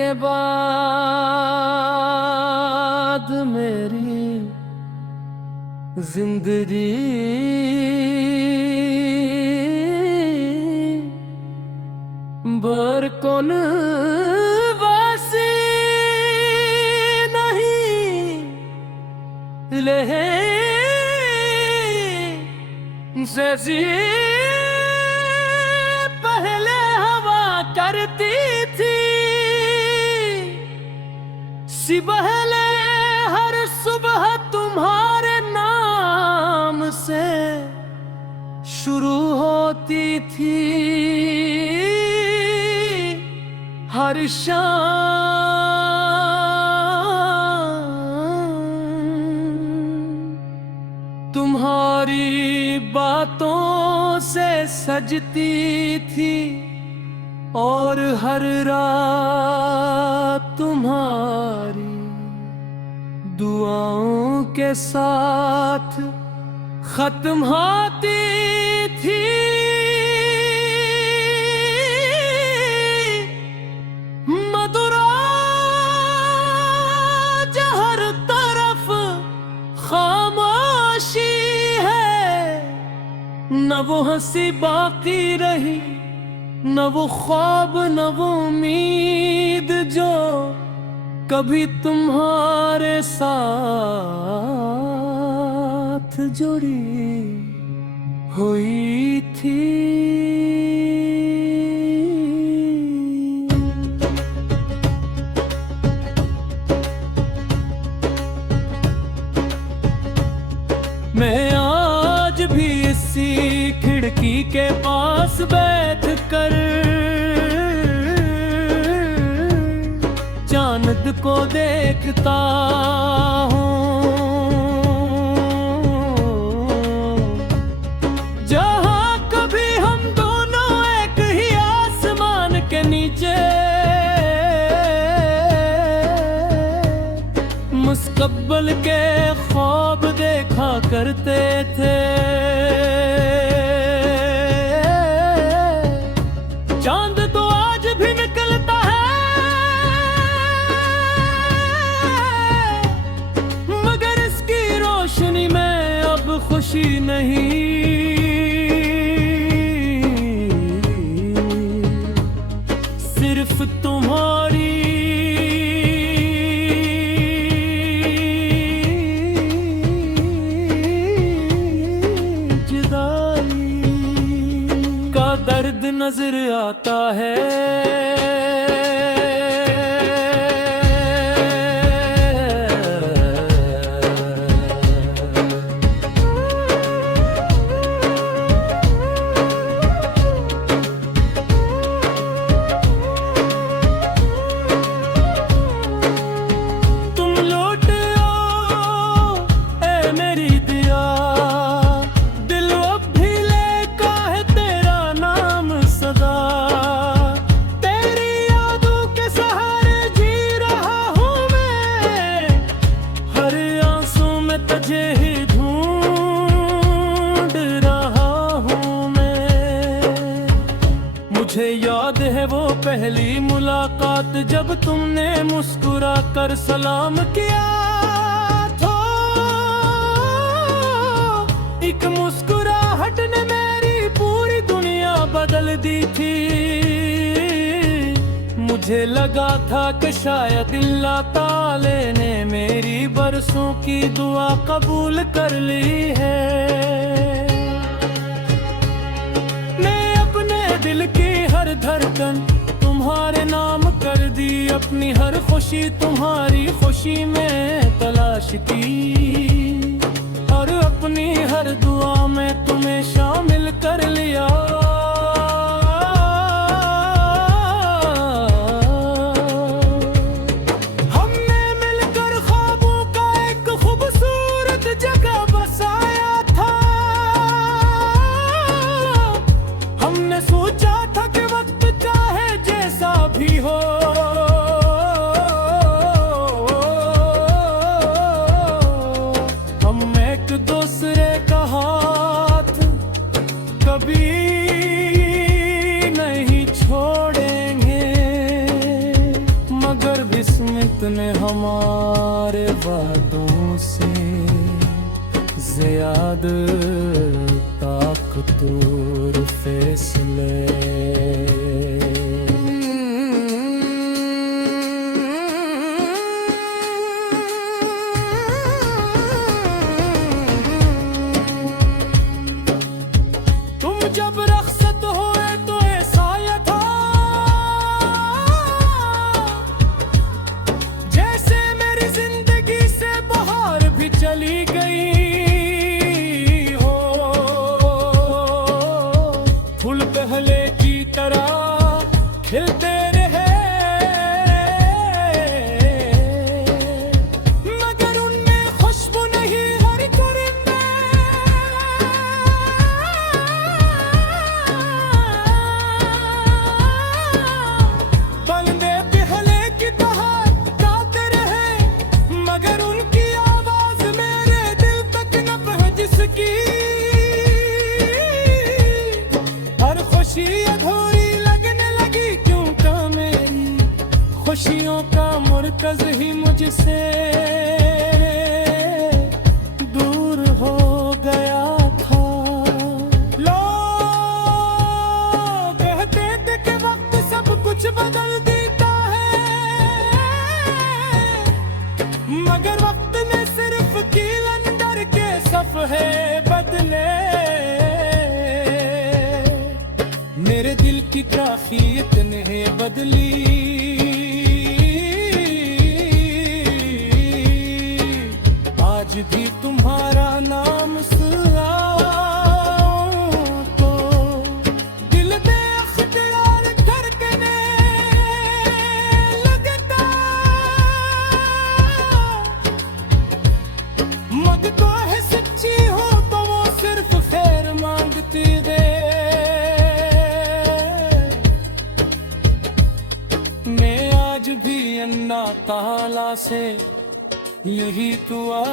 के बाद मेरी जिंदगी बरकोन वासी नहीं ले जैसी पहले हवा करती थी, सी पहले हर सुबह तुम्हारे नाम से शुरू होती थी, हर शाम तुम्हारी बातों से सजती थी और हर रात तुम्हारी दुआओं के साथ खत्म होती थी। मधुरा हर तरफ खामोशी है, न वो हंसी बाकी रही, न वो ख्वाब, न वो उम्मीद जो कभी तुम्हारे साथ जुड़ी हुई थी। मैं आज भी इसी खिड़की के पास बैठ कर चांद को देखता हूँ, जहाँ कभी हम दोनों एक ही आसमान के नीचे मुस्तकबिल के ख्वाब देखा करते थे। चांद तो आज भी निकलता है, मगर इसकी रोशनी में अब खुशी नहीं। सिर्फ तुम्हारी दर्द नजर आता है। तुम लौट आओ ए मेरी दिया, दिल अब भी लेका है तेरा नाम सदा। तेरी यादों के सहारे जी रहा हूँ मैं, हर आंसू में तुझे ही ढूंढ रहा हूँ मैं। मुझे याद है वो पहली मुलाकात जब तुमने मुस्कुरा कर सलाम किया था। एक मुस्कुराहट ने मेरी पूरी दुनिया बदल दी थी। मुझे लगा था कि शायद अल्लाह ताला ने मेरी बरसों की दुआ कबूल कर ली है। मैं अपने दिल की हर धड़कन तुम्हारे नाम कर दी, अपनी हर खुशी तुम्हारी खुशी में तलाश की, और अपनी हर दुआ में तुम्हें शामिल कर लिया। हमने मिलकर ख्वाबों का एक खूबसूरत जगह बसाया था। हमने सोचा था कि वक्त चाहे जैसा भी हो, हम एक दूसरे का हाथ कभी वक्त ने हमारे वादों से ज्यादा ताकतवर फैसले जब रख्सत हुए तो ऐसा ये था जैसे मेरी जिंदगी से बाहर भी चली गई हो। फूल पहले की तरह खिलते रहे मगर उनमें खुशबू नहीं हर करीब खुशी अधूरी लगने लगी क्योंकि मेरी खुशियों का मरकज ही मुझसे दूर हो गया था। लोग कहते थे कि वक्त सब कुछ बदल देता है मगर वक्त ने सिर्फ कीलंदर के सफ़े बदले। मेरे दिल की काफियत ने बदली आज भी तुम्हारा नाम सुनाऊं तो दिल में अख्तियार धड़कने लगता। मत तो है सच्ची हो तो वो सिर्फ खैर मांगती है। आज भी अल्लाह ताला से यही दुआ